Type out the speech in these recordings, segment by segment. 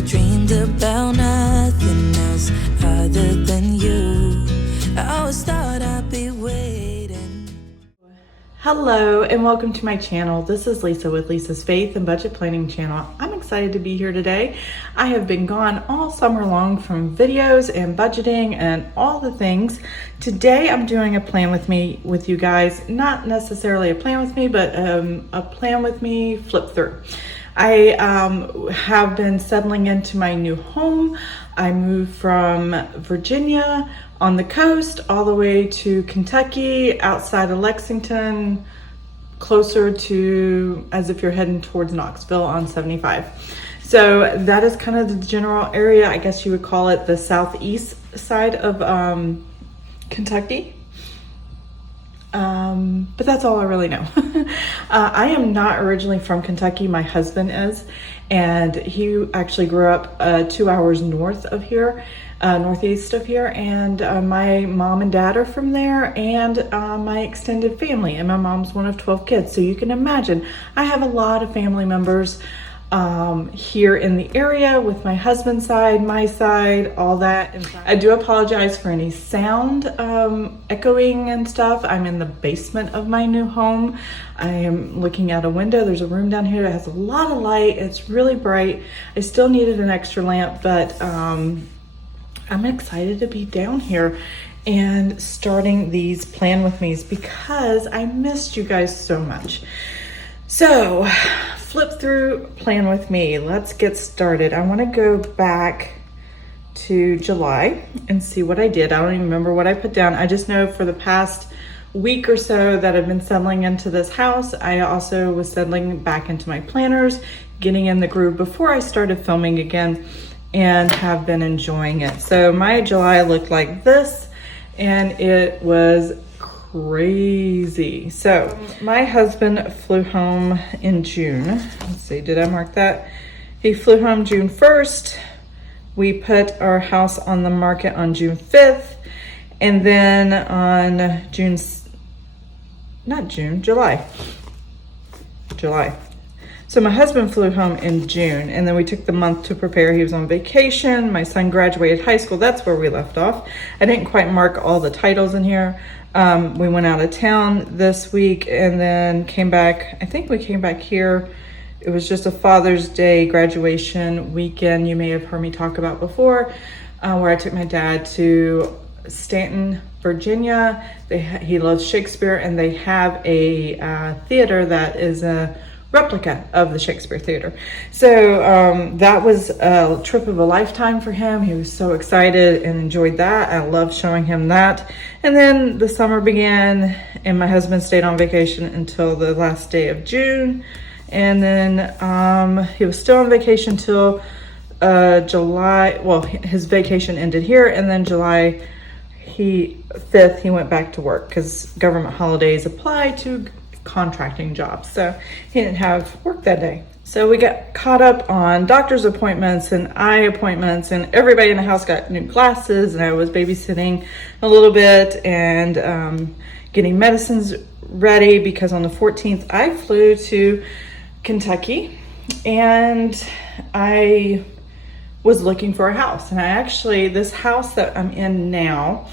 never dreamed about nothing else other than you. I always thought I'd be waiting. Hello and welcome to my channel. This is Lisa with Lisa's Faith and Budget Planning channel. I'm excited to be here today. I have been gone all summer long from videos and budgeting and all the things. Today I'm doing a plan with you guys. Not necessarily a plan with me, but a plan with me flip through. I have been settling into my new home. I moved from Virginia on the coast all the way to Kentucky, outside of Lexington, closer to as if you're heading towards Knoxville on 75. So that is kind of the general area. I guess you would call it the southeast side of Kentucky. But that's all I really know. I am not originally from Kentucky. My husband is, and he actually grew up 2 hours north of here, northeast of here. And my mom and dad are from there, and my extended family. And my mom's one of 12 kids. So you can imagine, I have a lot of family members here in the area with my husband's side, my side, all that. I do apologize for any sound echoing and stuff. I'm in the basement of my new home. I am looking out a window. There's a room down here that has a lot of light. It's really bright. I still needed an extra lamp, but I'm excited to be down here and starting these plan with me's because I missed you guys so much. So flip through plan with me. Let's get started. I want to go back to July and see what I did. I don't even remember what I put down. I just know for the past week or so that I've been settling into this house. I also was settling back into my planners, getting in the groove before I started filming again, and have been enjoying it. So my July looked like this, and it was crazy. So my husband flew home in June. Let's see, did I mark that? He flew home June 1st. We put our house on the market on June 5th. And then on July. So my husband flew home in June, and then we took the month to prepare. He was on vacation. My son graduated high school. That's where we left off. I didn't quite mark all the titles in here. We went out of town this week and then came back. I think we came back here. It was just a Father's Day graduation weekend you may have heard me talk about before, where I took my dad to Stanton, Virginia. He loves Shakespeare, and they have a theater that is a replica of the Shakespeare Theater. So that was a trip of a lifetime for him. He was so excited and enjoyed that. I loved showing him that. And then the summer began, and my husband stayed on vacation until the last day of June. And then he was still on vacation till July. Well, his vacation ended here, and then July 5th, he went back to work because government holidays apply to contracting jobs. So he didn't have work that day. So we got caught up on doctor's appointments and eye appointments, and everybody in the house got new glasses, and I was babysitting a little bit and getting medicines ready because on the 14th I flew to Kentucky and I was looking for a house. And this house that I'm in now,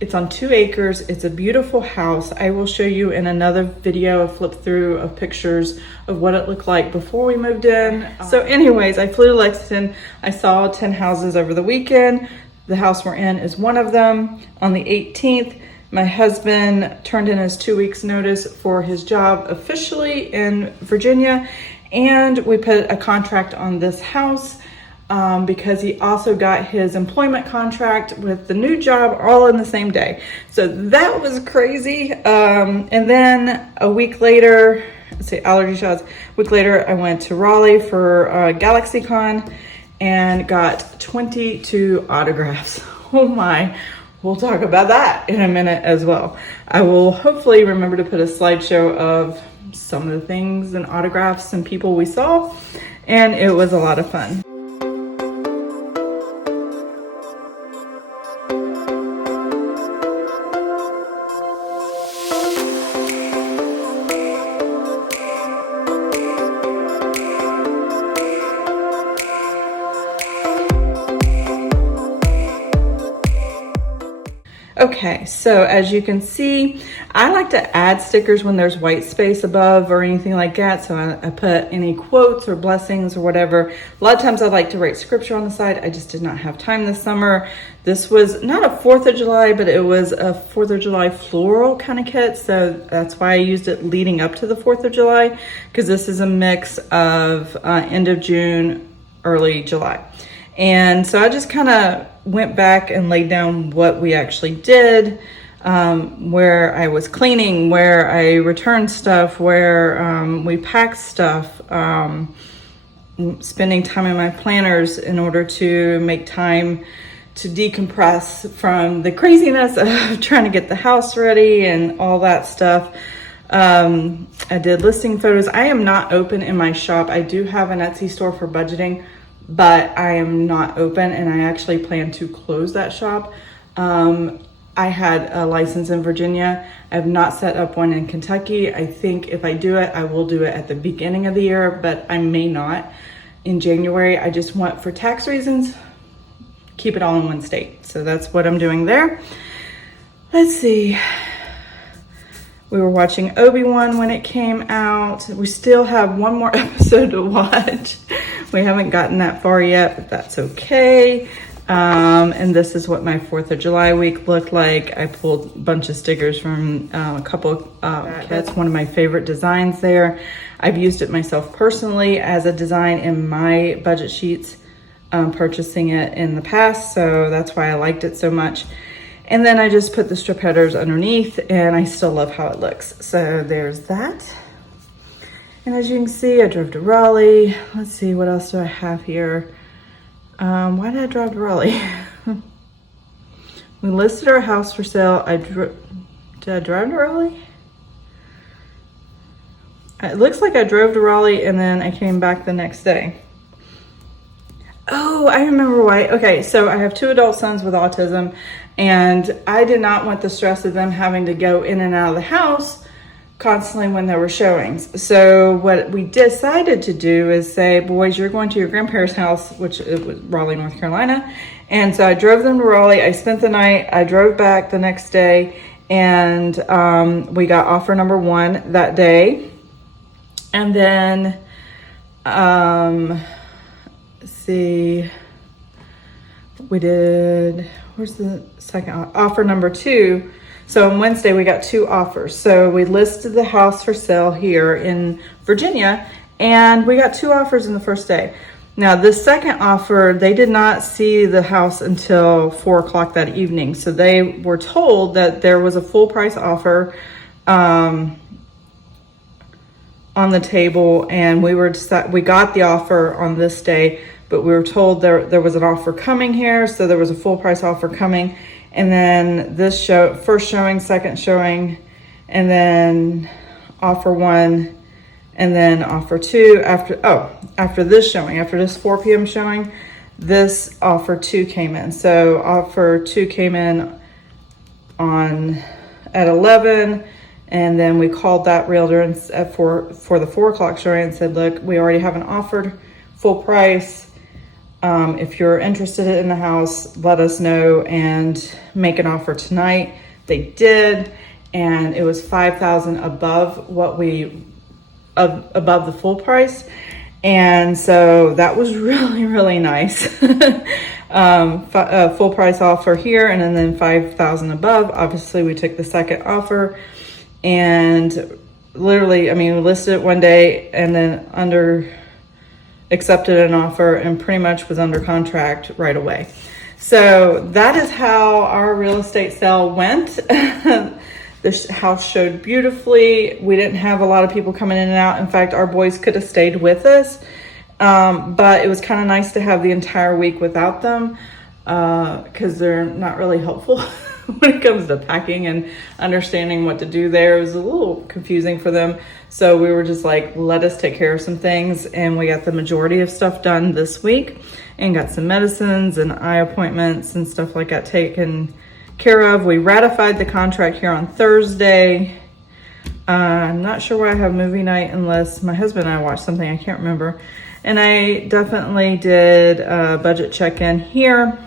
it's on 2 acres. It's a beautiful house. I will show you in another video, a flip through of pictures of what it looked like before we moved in. So anyways, I flew to Lexington. I saw 10 houses over the weekend. The house we're in is one of them. On the 18th, my husband turned in his 2 weeks notice for his job officially in Virginia. And we put a contract on this house because he also got his employment contract with the new job all in the same day. So that was crazy. And then a week later, let's see, allergy shots. A week later, I went to Raleigh for Galaxycon and got 22 autographs. Oh my, we'll talk about that in a minute as well. I will hopefully remember to put a slideshow of some of the things and autographs and people we saw, and it was a lot of fun. Okay, so as you can see, I like to add stickers when there's white space above or anything like that. So I put any quotes or blessings or whatever. A lot of times I like to write scripture on the side. I just did not have time this summer. This was not a 4th of July, but it was a 4th of July floral kind of kit. So that's why I used it leading up to the 4th of July, because this is a mix of end of June, early July. And so I just kind of went back and laid down what we actually did, where I was cleaning, where I returned stuff, where we packed stuff, spending time in my planners in order to make time to decompress from the craziness of trying to get the house ready and all that stuff. I did listing photos. I am not open in my shop. I do have an Etsy store for budgeting, but I am not open, and I actually plan to close that shop. I had a license in Virginia. I have not set up one in Kentucky. I think if I do it, I will do it at the beginning of the year, but I may not in January. I just want, for tax reasons, keep it all in one state. So that's what I'm doing there. Let's see. We were watching Obi-Wan when it came out. We still have one more episode to watch. We haven't gotten that far yet, but that's okay. And this is what my 4th of July week looked like. I pulled a bunch of stickers from a couple kits. One of my favorite designs there. I've used it myself personally as a design in my budget sheets, purchasing it in the past. So that's why I liked it so much. And then I just put the strip headers underneath, and I still love how it looks. So there's that. And as you can see, I drove to Raleigh. Let's see, what else do I have here? Why did I drive to Raleigh? We listed our house for sale. Did I drive to Raleigh? It looks like I drove to Raleigh and then I came back the next day. Oh, I remember why. Okay, so I have 2 adult sons with autism, and I did not want the stress of them having to go in and out of the house constantly when there were showings. So what we decided to do is say, boys, you're going to your grandparents' house, which it was Raleigh, North Carolina. And so I drove them to Raleigh. I spent the night. I drove back the next day, and we got offer number 1 that day. And then, let's see, we did, where's the second offer number 2? So on Wednesday, we got 2 offers. So we listed the house for sale here in Virginia, and we got 2 offers in the first day. Now, the second offer, they did not see the house until 4 o'clock that evening. So they were told that there was a full price offer on the table, and we got the offer on this day, but we were told there was an offer coming here, so there was a full price offer coming. And then this first showing, second showing, and then offer 1, and then offer 2 after this showing, after this 4 p.m. showing, this offer 2 came in. So offer 2 came in at 11, and then we called that realtor for the 4 o'clock showing and said, look, we already have an offered full price. If you're interested in the house, let us know and make an offer tonight. They did, and it was $5,000 above above the full price, and so that was really, really nice. Full price offer here, and then $5,000 above. Obviously, we took the second offer, and literally, I mean, we listed it one day, and then accepted an offer and pretty much was under contract right away. So that is how our real estate sale went. This house showed beautifully. We didn't have a lot of people coming in and out. In fact, our boys could have stayed with us, but it was kind of nice to have the entire week without them, because they're not really helpful when it comes to packing and understanding what to do there. It was a little confusing for them. So we were just like, let us take care of some things. And we got the majority of stuff done this week and got some medicines and eye appointments and stuff like that taken care of. We ratified the contract here on Thursday. I'm not sure why I have movie night unless my husband and I watched something. I can't remember. And I definitely did a budget check-in here.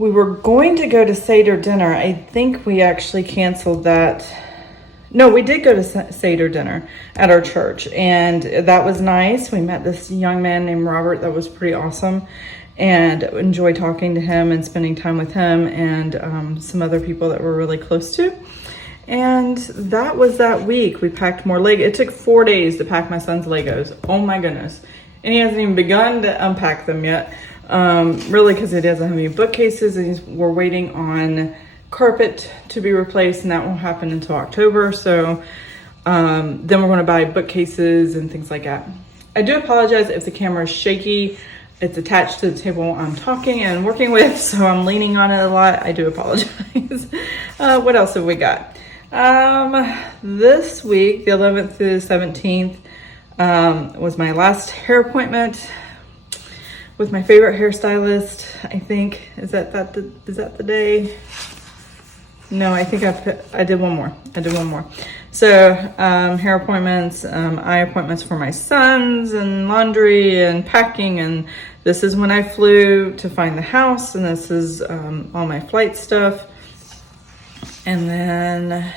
we were going to go to Seder dinner. I think we actually canceled that. No, we did go to Seder dinner at our church, and that was nice. We met this young man named Robert that was pretty awesome, and enjoyed talking to him and spending time with him and some other people that we're really close to. And that was that week. We packed more Legos. It took 4 days to pack my son's Legos. Oh my goodness. And he hasn't even begun to unpack them yet. Really, because he doesn't have any bookcases, and we're waiting on carpet to be replaced, and that won't happen until October. So then we're going to buy bookcases and things like that. I do apologize if the camera is shaky. It's attached to the table I'm talking and working with, so I'm leaning on it a lot. I do apologize. What else have we got? This week, the 11th through the 17th, was my last hair appointment with my favorite hairstylist. I think, is that the day? No, I think I did one more. So, hair appointments, eye appointments for my sons, and laundry and packing, and this is when I flew to find the house, and this is all my flight stuff. And then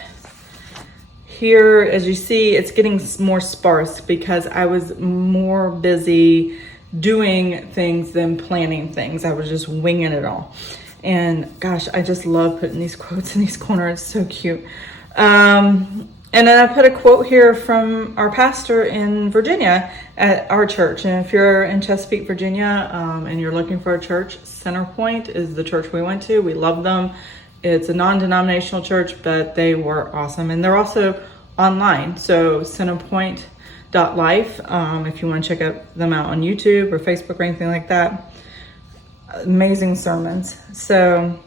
here, as you see, it's getting more sparse because I was more busy doing things than planning things. I was just winging it all. And gosh, I just love putting these quotes in these corners. It's so cute. And then I put a quote here from our pastor in Virginia at our church. And if you're in Chesapeake, Virginia, and you're looking for a church, Centerpoint is the church we went to. We love them. It's a non-denominational church, but they were awesome. And they're also online. So Centerpoint.life, if you want to check them out on YouTube or Facebook or anything like that. Amazing sermons. So,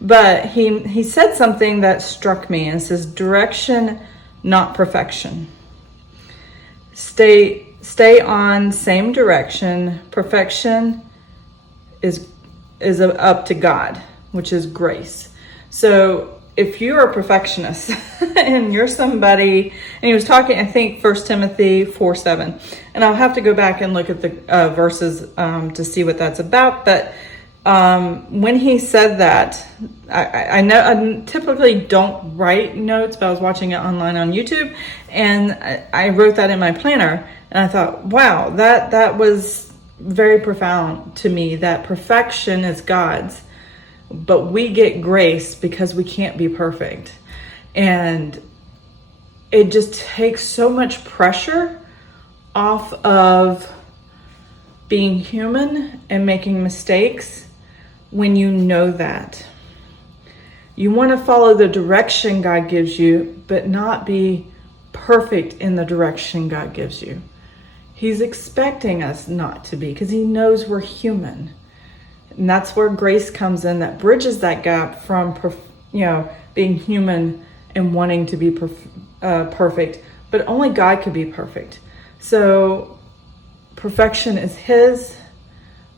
but he said something that struck me, and it says, direction, not perfection. Stay on same direction. Perfection is up to God, which is grace. So if you're a perfectionist and you're somebody, and he was talking, I think 1 Timothy 4:7, and I'll have to go back and look at the verses to see what that's about. But when he said that, I know I typically don't write notes, but I was watching it online on YouTube, and I wrote that in my planner, and I thought, wow, that was very profound to me, that perfection is God's, but we get grace because we can't be perfect. And it just takes so much pressure off of being human and making mistakes when you know that. You want to follow the direction God gives you, but not be perfect in the direction God gives you. He's expecting us not to be, because he knows we're human. And that's where grace comes in, that bridges that gap from being human and wanting to be perfect. But only God could be perfect. So perfection is his.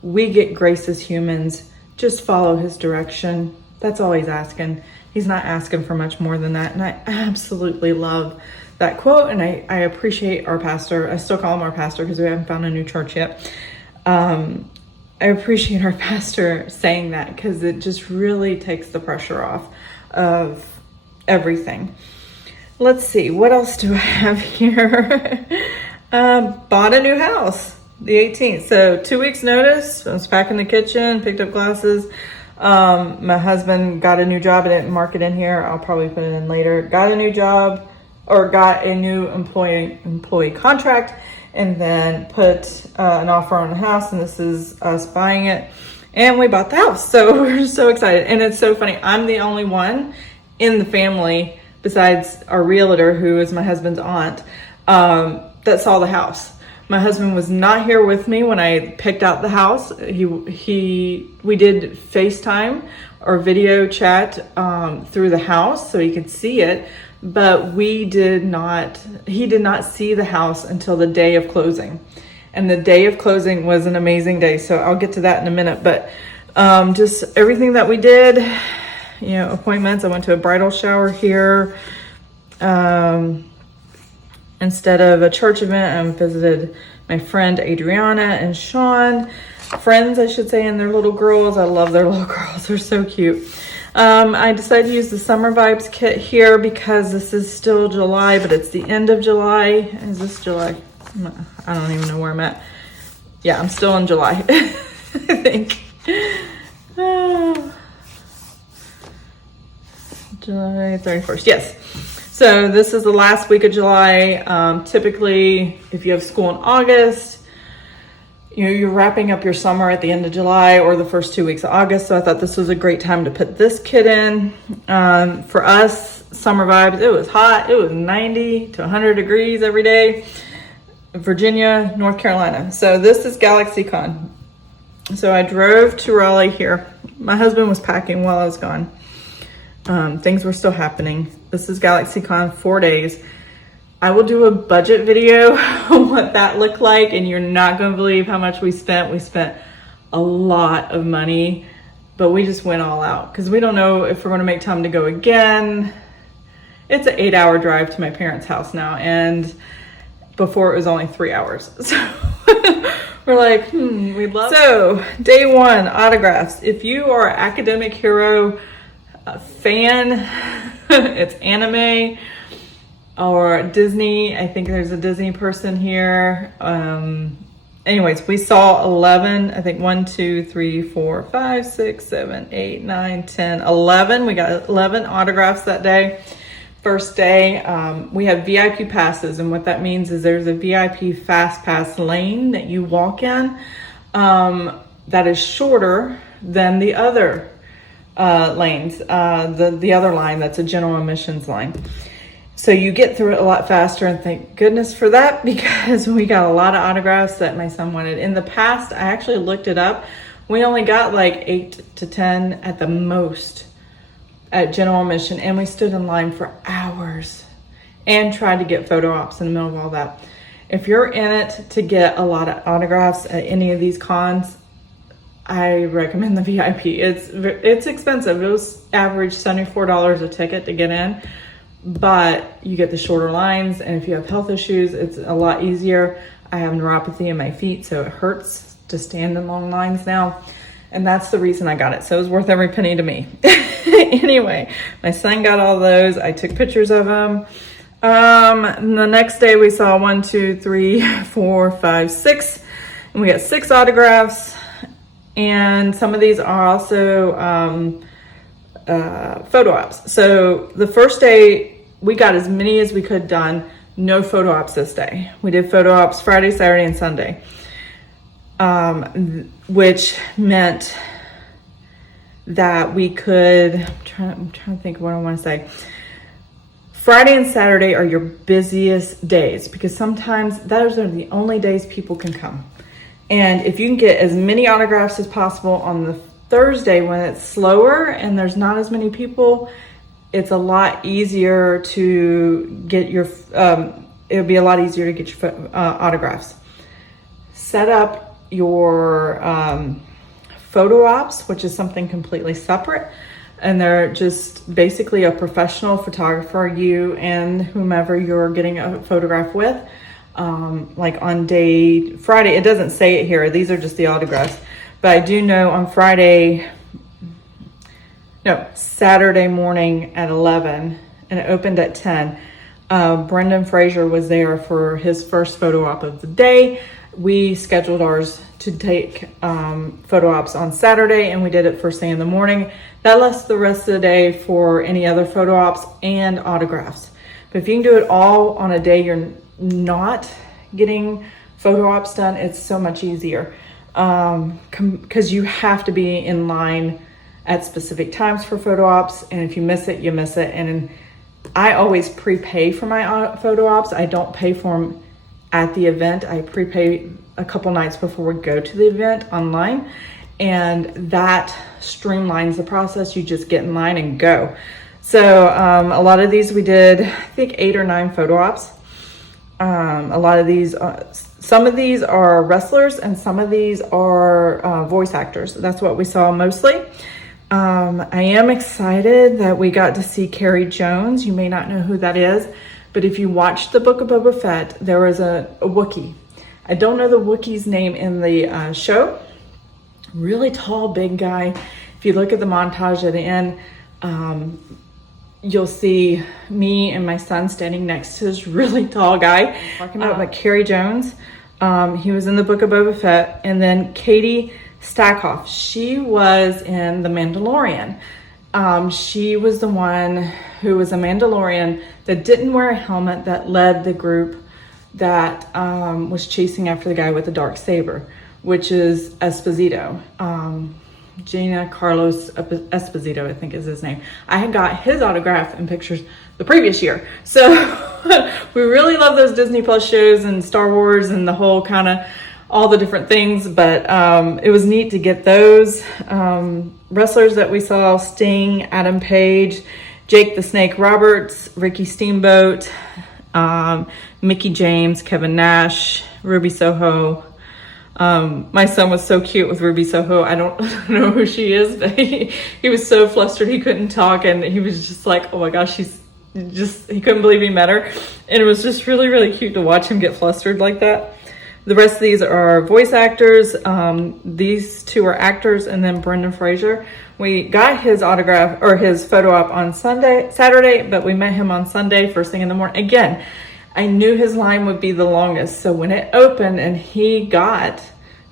We get grace as humans. Just follow his direction. That's all he's asking. He's not asking for much more than that. And I absolutely love that quote. And I appreciate our pastor. I still call him our pastor because we haven't found a new church yet. I appreciate our pastor saying that, because it just really takes the pressure off of everything. Let's see, what else do I have here? Bought a new house, the 18th. So 2 weeks notice, I was packing the kitchen, picked up glasses. My husband got a new job. I didn't mark it in here. I'll probably put it in later. Got a new job, or got a new employee contract, and then put an offer on the house, and this is us buying it, and we bought the house. So we're so excited. And it's so funny, I'm the only one in the family besides our realtor, who is my husband's aunt, that saw the house. My husband was not here with me when I picked out the house. We did FaceTime or video chat through the house so he could see it, but he did not see the house until the day of closing. And the day of closing was an amazing day. So I'll get to that in a minute, but just everything that we did, appointments. I went to a bridal shower here. Instead of a church event, I visited my friend Adriana and Sean. friends, I should say, and their little girls. I love their little girls. They're so cute. I decided to use the Summer Vibes kit here because this is still July, but it's the end of July. Is this July? I don't even know where I'm at. Yeah, I'm still in July, I think. July 31st, yes. So this is the last week of July. Typically, if you have school in August, you're wrapping up your summer at the end of July or the first 2 weeks of August. So I thought this was a great time to put this kit in. For us, Summer Vibes, it was hot. It was 90 to 100 degrees every day. Virginia, North Carolina. So this is Galaxycon. So I drove to Raleigh here. My husband was packing while I was gone. Things were still happening. This is Galaxycon, 4 days. I will do a budget video on what that looked like, and you're not going to believe how much we spent. We spent a lot of money, but we just went all out because we don't know if we're going to make time to go again. It's an 8-hour drive to my parents' house now, and before it was only 3 hours. So we're like, we'd love. So day one, autographs. If you are an Academic Hero fan, it's anime or Disney. I think there's a Disney person here. Anyways, we saw 11, I think 1, 2, 3, 4, 5, 6, 7, 8, 9, 10, 11. We got 11 autographs that day. First day, we have VIP passes, and what that means is there's a VIP fast pass lane that you walk in that is shorter than the other lanes, the other line that's a general admissions line. So you get through it a lot faster, and thank goodness for that, because we got a lot of autographs that my son wanted. In the past, I actually looked it up. We only got like 8 to 10 at the most at general admission, and we stood in line for hours and tried to get photo ops in the middle of all that. If you're in it to get a lot of autographs at any of these cons, I recommend the VIP. It's expensive. It was average $74 a ticket to get in, but you get the shorter lines, and if you have health issues, it's a lot easier. I have neuropathy in my feet, so it hurts to stand in long lines now, and that's the reason I got it. So it was worth every penny to me. Anyway, my son got all those. I took pictures of them. The next day we saw 1, 2, 3, 4, 5, 6, and we got 6 autographs. And some of these are also photo ops. So the first day we got as many as we could done. No photo ops this day. We did photo ops Friday, Saturday, and Sunday, which meant that we could, I'm trying to think of what I want to say. Friday and Saturday are your busiest days because sometimes those are the only days people can come. And if you can get as many autographs as possible on the Thursday when it's slower and there's not as many people, it's a lot easier to get your, it'll be a lot easier to get your autographs. Set up your photo ops, which is something completely separate. And they're just basically a professional photographer, you and whomever you're getting a photograph with. Like on day Friday, it doesn't say it here, these are just the autographs, but I do know on Saturday morning at 11, and it opened at 10. Brendan Fraser was there for his first photo op of the day. We scheduled ours to take photo ops on Saturday, and we did it first thing in the morning. That left the rest of the day for any other photo ops and autographs. But if you can do it all on a day you're not getting photo ops done, it's so much easier because you have to be in line at specific times for photo ops, and if you miss it, you miss it. And I always prepay for my photo ops. I don't pay for them at the event. I prepay a couple nights before we go to the event online, and that streamlines the process. You just get in line and go. So a lot of these we did, I think 8 or 9 photo ops. A lot of these, some of these are wrestlers and some of these are voice actors. That's what we saw mostly. I am excited that we got to see Carrie Jones. You may not know who that is, but if you watch the Book of Boba Fett, there was a Wookiee. I don't know the Wookiee's name in the show, really tall, big guy. If you look at the montage at the end, you'll see me and my son standing next to this really tall guy. Talking about Carrie Jones. He was in the Book of Boba Fett. And then Katie Stackhoff. She was in The Mandalorian. She was the one who was a Mandalorian that didn't wear a helmet, that led the group that was chasing after the guy with the dark saber, which is Esposito. Gina Carlos Esposito, I think is his name. I had got his autograph and pictures the previous year. So we really love those Disney Plus shows and Star Wars and the whole kind of all the different things. But it was neat to get those wrestlers that we saw: Sting, Adam Page, Jake the Snake Roberts, Ricky Steamboat, Mickey James, Kevin Nash, Ruby Soho. My son was so cute with Ruby Soho. I don't know who she is, but he was so flustered he couldn't talk, and he was just like, oh my gosh, he couldn't believe he met her. And it was just really, really cute to watch him get flustered like that. The rest of these are voice actors. These two are actors, and then Brendan Fraser. We got his autograph or his photo op on Saturday, but we met him on Sunday first thing in the morning. Again, I knew his line would be the longest. So when it opened and he got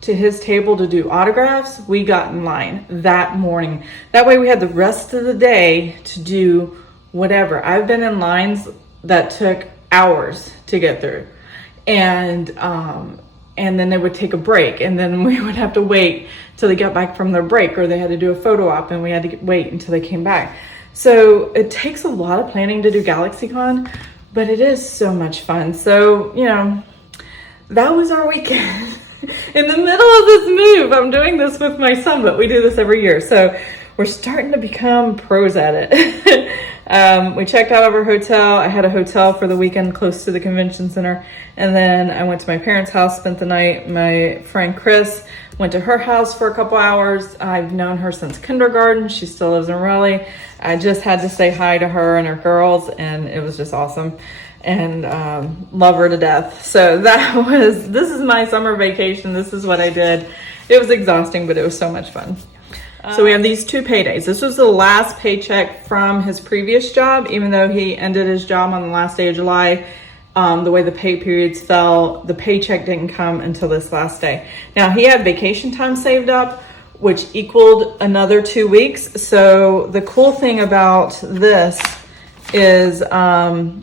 to his table to do autographs, we got in line that morning. That way we had the rest of the day to do whatever. I've been in lines that took hours to get through. And then they would take a break, and then we would have to wait till they got back from their break, or they had to do a photo op and we had to wait until they came back. So it takes a lot of planning to do Galaxycon, but it is so much fun. So, you know, that was our weekend. In the middle of this move, I'm doing this with my son, but we do this every year. So we're starting to become pros at it. We checked out of our hotel. I had a hotel for the weekend close to the convention center. And then I went to my parents' house, spent the night. My friend Chris went to her house for a couple hours. I've known her since kindergarten. She still lives in Raleigh. I just had to say hi to her and her girls, and it was just awesome. And love her to death. So this is my summer vacation. This is what I did. It was exhausting, but it was so much fun. So we have these 2 paydays. This was the last paycheck from his previous job, even though he ended his job on the last day of July. The way the pay periods fell, the paycheck didn't come until this last day. Now, he had vacation time saved up, which equaled another 2 weeks. So the cool thing about this is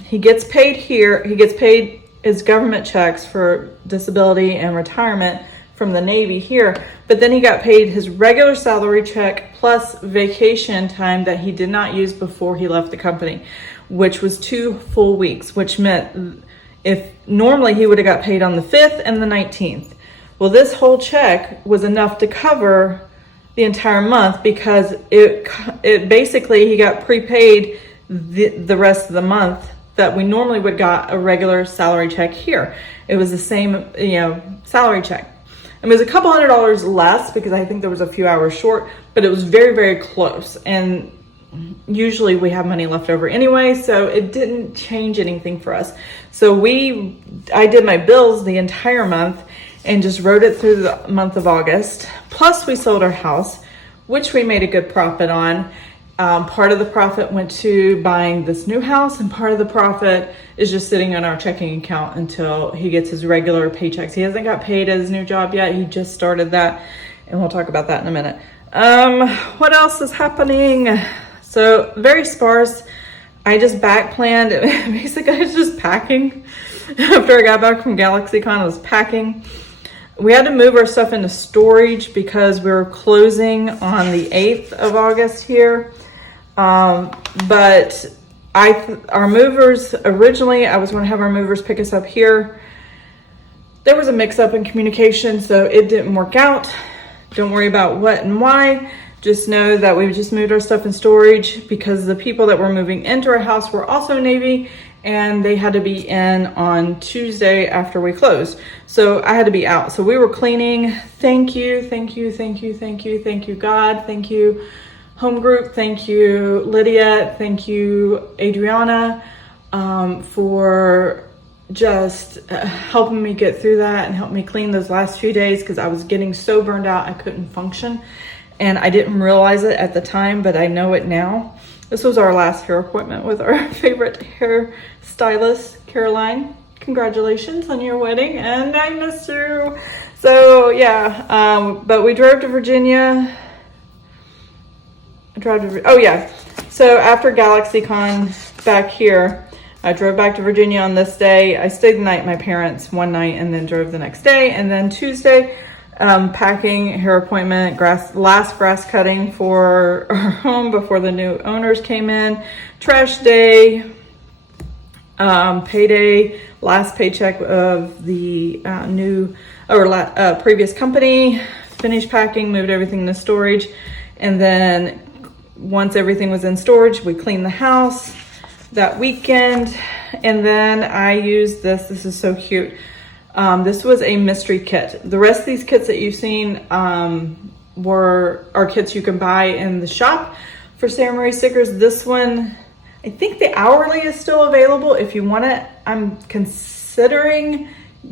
he gets paid here. He gets paid his government checks for disability and retirement from the Navy here, but then he got paid his regular salary check plus vacation time that he did not use before he left the company, which was 2 full weeks, which meant if normally he would have got paid on the 5th and the 19th. Well, this whole check was enough to cover the entire month, because it basically, he got prepaid the rest of the month that we normally would got a regular salary check here. It was the same, salary check. It was a couple $100 less because I think there was a few hours short, but it was very, very close. And usually we have money left over anyway, so it didn't change anything for us. So I did my bills the entire month and just wrote it through the month of August. Plus we sold our house, which we made a good profit on. Part of the profit went to buying this new house, and part of the profit is just sitting on our checking account until he gets his regular paychecks. He hasn't got paid at his new job yet. He just started that, and we'll talk about that in a minute. What else is happening? So very sparse. I just back planned. Basically, I was just packing. After I got back from Galaxycon, I was packing. We had to move our stuff into storage because we were closing on the 8th of August here. But our movers, originally I was going to have our movers pick us up here. There was a mix up in communication, so it didn't work out. Don't worry about what and why. Just know that we just moved our stuff in storage because the people that were moving into our house were also Navy, and they had to be in on Tuesday after we closed. So I had to be out. So we were cleaning. Thank you, thank you, thank you, thank you, thank you, God. Thank you, home group. Thank you, Lydia. Thank you, Adriana, for just helping me get through that and helped me clean those last few days because I was getting so burned out I couldn't function. And I didn't realize it at the time, but I know it now. This was our last hair appointment with our favorite hair stylist, Caroline. Congratulations on your wedding, and I miss you. So yeah, but we drove to Virginia. So after Galaxycon back here, I drove back to Virginia on this day. I stayed the night at my parents one night and then drove the next day. And then Tuesday, packing, hair appointment, last grass cutting for our home before the new owners came in, trash day, payday, last paycheck of the previous company, finished packing, moved everything to storage. And then once everything was in storage, we cleaned the house that weekend. And then I used this is so cute. This was a mystery kit. The rest of these kits that you've seen are kits you can buy in the shop for Sarah Marie stickers. This one, I think the hourly is still available if you want it. I'm considering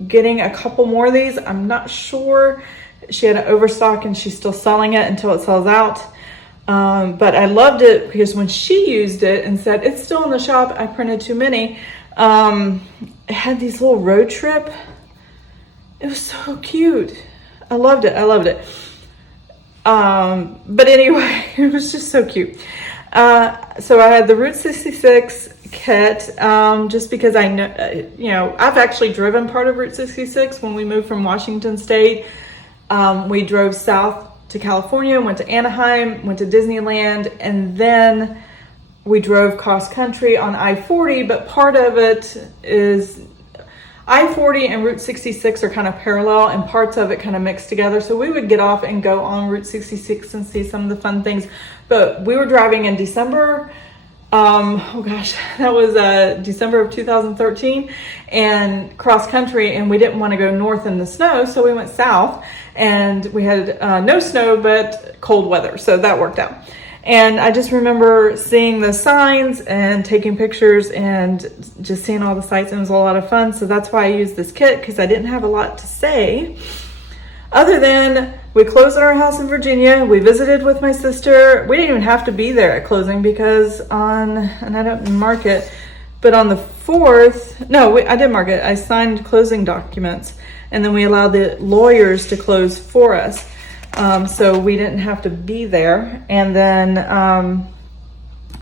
getting a couple more of these. I'm not sure. She had an overstock and she's still selling it until it sells out. But I loved it because when she used it and said, it's still in the shop, I printed too many. It had these little road trip. It was so cute. I loved it. But anyway, it was just so cute. So I had the Route 66 kit, just because I know, I've actually driven part of Route 66 when we moved from Washington State. We drove south to California, went to Anaheim, went to Disneyland, and then we drove cross country on I-40, but part of it is I-40 and Route 66 are kind of parallel and parts of it kind of mixed together. So we would get off and go on Route 66 and see some of the fun things. But we were driving in December. That was December of 2013, and cross country, and we didn't want to go north in the snow, so we went south, and we had no snow but cold weather, so that worked out. And I just remember seeing the signs and taking pictures and just seeing all the sights, and it was a lot of fun. So that's why I used this kit, because I didn't have a lot to say other than we closed on our house in Virginia. We visited with my sister. We didn't even have to be there at closing because and I don't mark it, but on the 4th, I did mark it. I signed closing documents, and then we allowed the lawyers to close for us. So we didn't have to be there. And then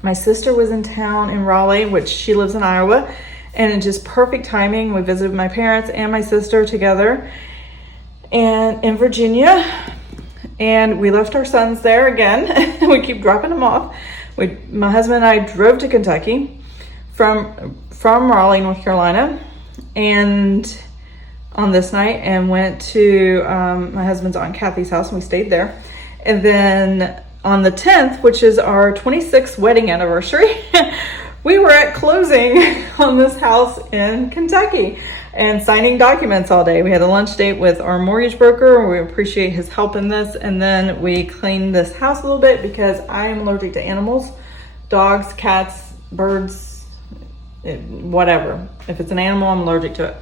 my sister was in town in Raleigh, which she lives in Iowa, and it's just perfect timing. We visited my parents and my sister together and in Virginia, and we left our sons there again. We keep dropping them off. My husband and I drove to Kentucky from Raleigh, North Carolina, and on this night, and went to my husband's Aunt Kathy's house, and we stayed there. And then on the 10th, which is our 26th wedding anniversary, we were at closing on this house in Kentucky and signing documents all day. We had a lunch date with our mortgage broker. We appreciate his help in this. And then we cleaned this house a little bit because I am allergic to animals, dogs, cats, birds, whatever. If it's an animal, I'm allergic to it.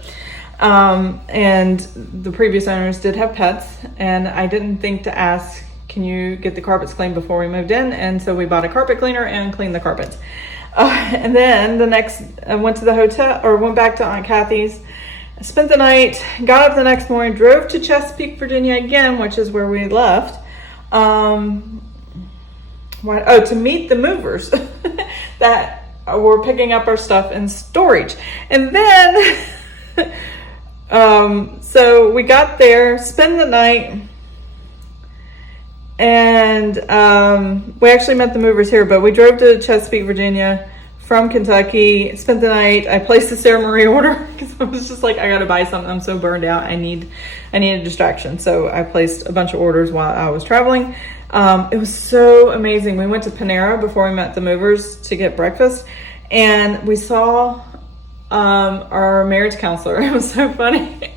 And the previous owners did have pets, and I didn't think to ask, can you get the carpets cleaned before we moved in? And so we bought a carpet cleaner and cleaned the carpets. And then I went to the hotel, or went back to Aunt Kathy's, spent the night, got up the next morning, drove to Chesapeake, Virginia again, which is where we left, to meet the movers that were picking up our stuff in storage. And then so we got there, spent the night, and we actually met the movers here, but we drove to Chesapeake, Virginia from Kentucky, spent the night. I placed a Sarah Marie order because I was just like, I gotta buy something. I'm so burned out. I need a distraction. So I placed a bunch of orders while I was traveling. It was so amazing. We went to Panera before we met the movers to get breakfast, and we saw our marriage counselor. It was so funny.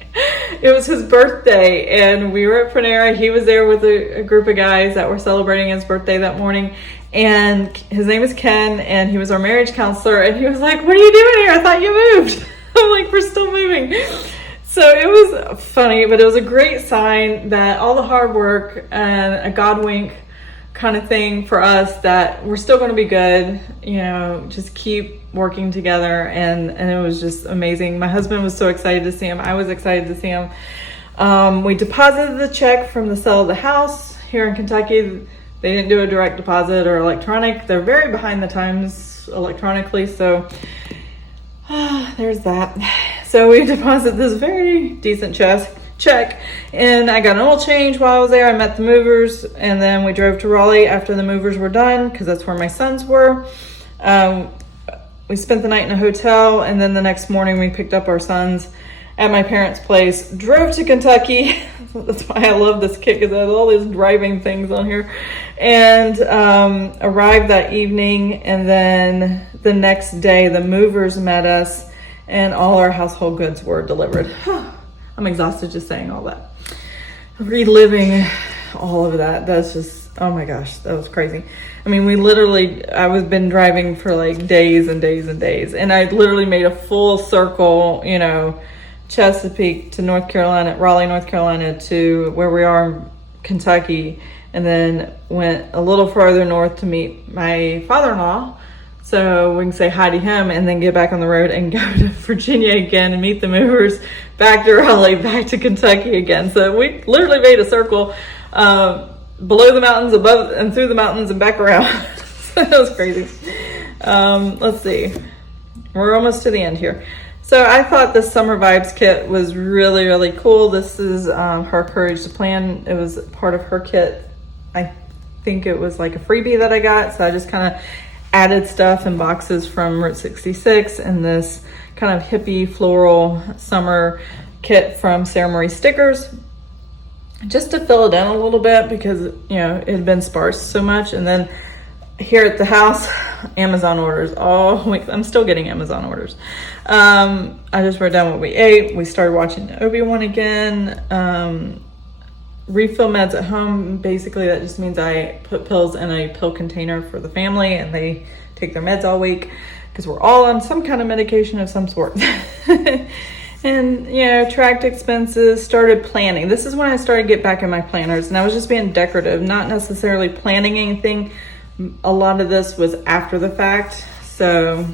It was his birthday, and we were at Panera. He was there with a group of guys that were celebrating his birthday that morning, and his name is Ken, and he was our marriage counselor. And he was like, what are you doing here? I thought you moved. I'm like, we're still moving. So it was funny, but it was a great sign that all the hard work and a God wink kind of thing for us, that we're still going to be good, just keep working together. And it was just amazing. My husband was so excited to see him. I was excited to see him. We deposited the check from the sale of the house here in Kentucky. They didn't do a direct deposit or electronic. They're very behind the times electronically. So there's that. So we deposited this very decent check, and I got an oil change while I was there. I met the movers, and then we drove to Raleigh after the movers were done, because that's where my sons were. We spent the night in a hotel, and then the next morning we picked up our sons at my parents' place, drove to Kentucky. That's why I love this kit, because I have all these driving things on here, and arrived that evening. And then the next day the movers met us, and all our household goods were delivered. I'm exhausted just saying all that, reliving all of that. That's just, oh my gosh, that was crazy. I mean, I was been driving for like days and days and days, and I literally made a full circle, Chesapeake to North Carolina, Raleigh, North Carolina, to where we are in Kentucky, and then went a little farther north to meet my father-in-law, so we can say hi to him, and then get back on the road and go to Virginia again and meet the movers, back to Raleigh, back to Kentucky again. So we literally made a circle below the mountains, above and through the mountains, and back around. That was crazy. Let's see. We're almost to the end here. So I thought this Summer Vibes kit was really, really cool. This is her Courage to Plan. It was part of her kit. I think it was like a freebie that I got. So I just kind of added stuff in boxes from Route 66, and this kind of hippie floral summer kit from Sarah Marie Stickers, just to fill it in a little bit, because it had been sparse so much. And then here at the house, Amazon orders all week. I'm still getting Amazon orders. I just wrote down what we ate. We started watching Obi-Wan again. Refill meds at home. Basically, that just means I put pills in a pill container for the family, and they take their meds all week, because we're all on some kind of medication of some sort. And, tracked expenses, started planning. This is when I started to get back in my planners, and I was just being decorative, not necessarily planning anything. A lot of this was after the fact. So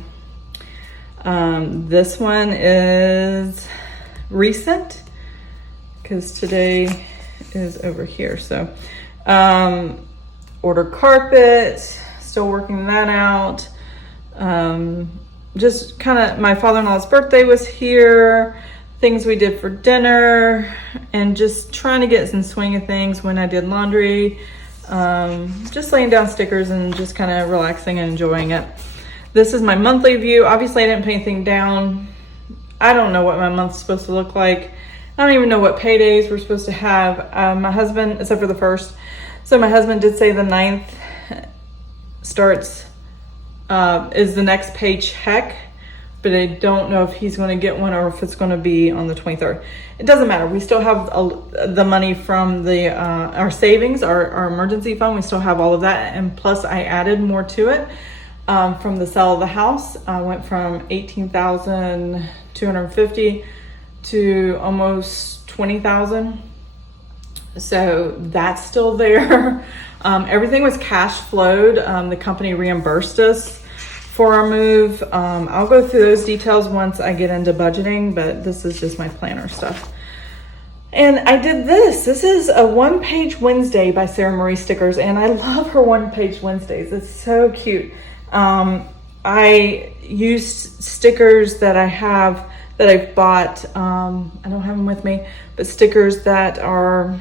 this one is recent, because today is over here. So order carpet, still working that out. Just kind of, my father-in-law's birthday was here, things we did for dinner, and just trying to get some swing of things when I did laundry. Just laying down stickers and just kind of relaxing and enjoying it. This is my monthly view. Obviously I didn't put anything down. I don't know what my month's supposed to look like. I don't even know what paydays we're supposed to have. My husband, except for the first. So my husband did say the 9th starts, is the next paycheck, but I don't know if he's going to get one or if it's going to be on the 23rd. It doesn't matter. We still have the money from our savings, our emergency fund. We still have all of that. And plus I added more to it from the sale of the house. I went from $18,250 to almost $20,000. So that's still there. Everything was cash flowed. The company reimbursed us for our move. I'll go through those details once I get into budgeting, but this is just my planner stuff. And I did this. This is a one-page Wednesday by Sarah Marie Stickers, and I love her one-page Wednesdays. It's so cute. I used stickers that I've bought. I don't have them with me, but stickers that are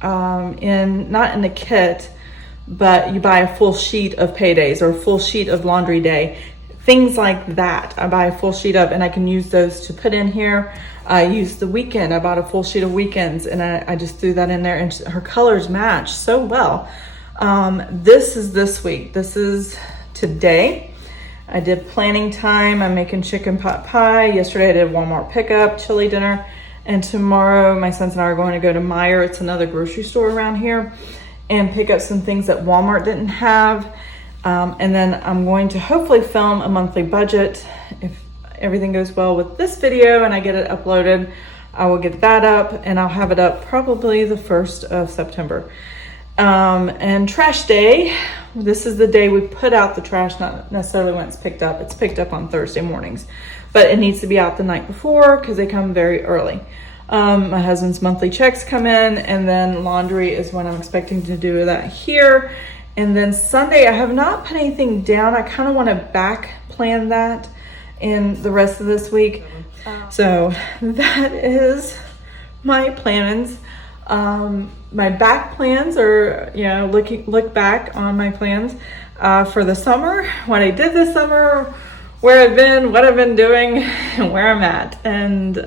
not in a kit, but you buy a full sheet of paydays or a full sheet of laundry day, things like that. I buy a full sheet of, and I can use those to put in here. I used the weekend. I bought a full sheet of weekends, and I just threw that in there, and her colors match so well. This is this week. This is today. I did planning time. I'm making chicken pot pie. Yesterday I did Walmart pickup, chili dinner, and tomorrow my sons and I are going to go to Meijer. It's another grocery store around here, and pick up some things that Walmart didn't have. And then I'm going to hopefully film a monthly budget. everything goes well with this video and I get it uploaded, I will get that up, and I'll have it up probably the 1st of September. And trash day, this is the day we put out the trash, not necessarily when it's picked up. It's picked up on Thursday mornings, but it needs to be out the night before because they come very early. My husband's monthly checks come in, and then laundry is when I'm expecting to do that here. And then Sunday, I have not put anything down. I kind of want to back plan that in the rest of this week. So that is my plans. My back plans are, look back on my plans for the summer, what I did this summer, where I've been, what I've been doing, and where I'm at. And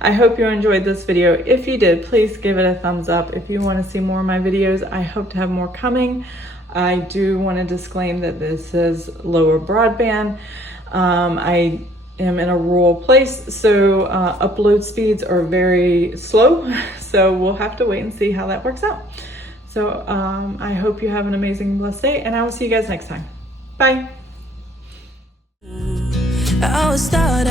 I hope you enjoyed this video. If you did, please give it a thumbs up. If you want to see more of my videos, I hope to have more coming. I do want to disclaim that this is lower broadband. I am in a rural place, so upload speeds are very slow. So we'll have to wait and see how that works out. So I hope you have an amazing, blessed day, and I will see you guys next time. Bye. I always thought